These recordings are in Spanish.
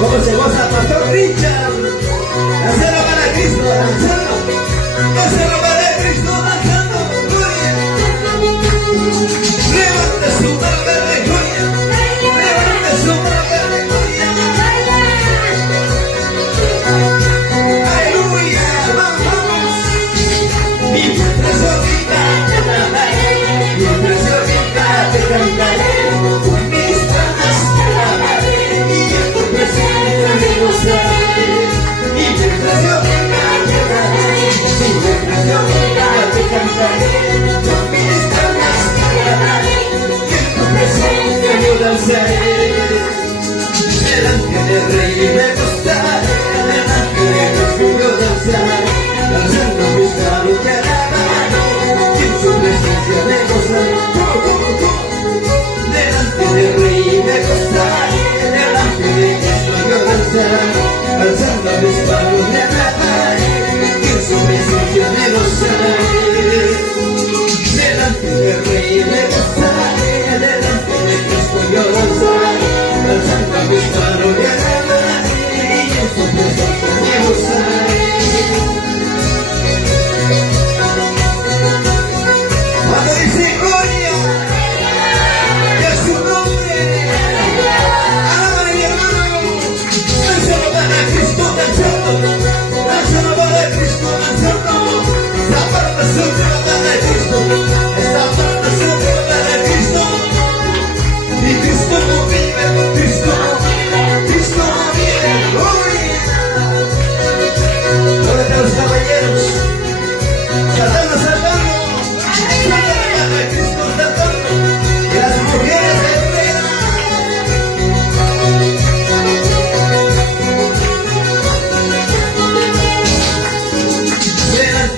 ¿Cómo se goza, Pastor Richard? Hacerlo para Cristo, hacerlo para Cristo, danzando, gloria. Levante su mano de gloria, levante su mano de gloria. Aleluya, vamos. Mi preciosa vida te alabaré, mi preciosa vida te cantaré, con mis palmas te alabaré y en tu presencia me gozaré. Mi preciosa vida te alabaré, mi preciosa vida te cantaré, con mis palmas te alabaré y en tu presencia me gozaré. Delante del Rey me gozaré, delante de Cristo yo danzaré, danzando mis manos te alabaré y en su presencia me gozaré. Delante del Rey me gozaré, delante de Cristo yo danzaré, alzando mis manos te alabaré y en su presencia me gozaré. Delante del Rey me gozaré, delante de Cristo yo danzaré, alzando mis manos te alabaré y en su presencia me gozaré. Cuando dice gloria a su nombre, alábale mi hermano, dánselo para Cristo, dánselo para Cristo, dánselo.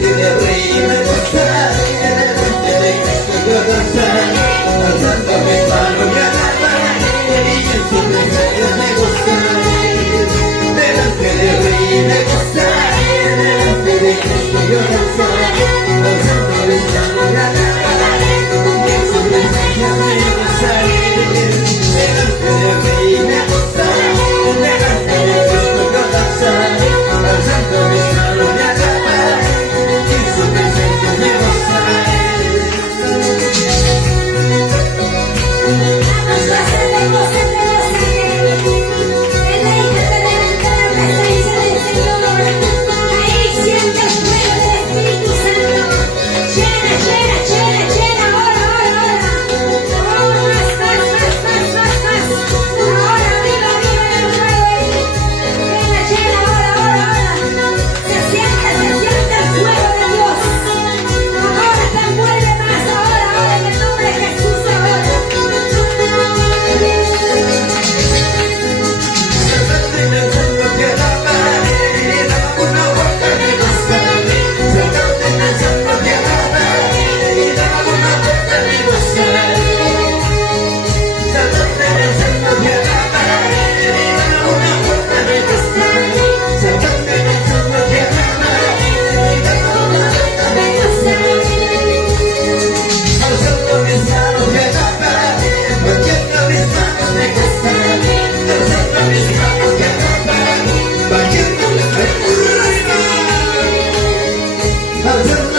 delante del Rey me gozaré, delante de Cristo yo danzaré, alzando mis manos y alabaré, y en su presencia me gozaré. Delante del Rey me gozaré, delante de Cristo yo danzaré, alzando mis manos y alabaré, y en su presencia me gozaré. Delante del Rey me gozaré, delante de Cristo yo danzaré, alzando mis manos y alabaré, y en su presencia me gozaré. How's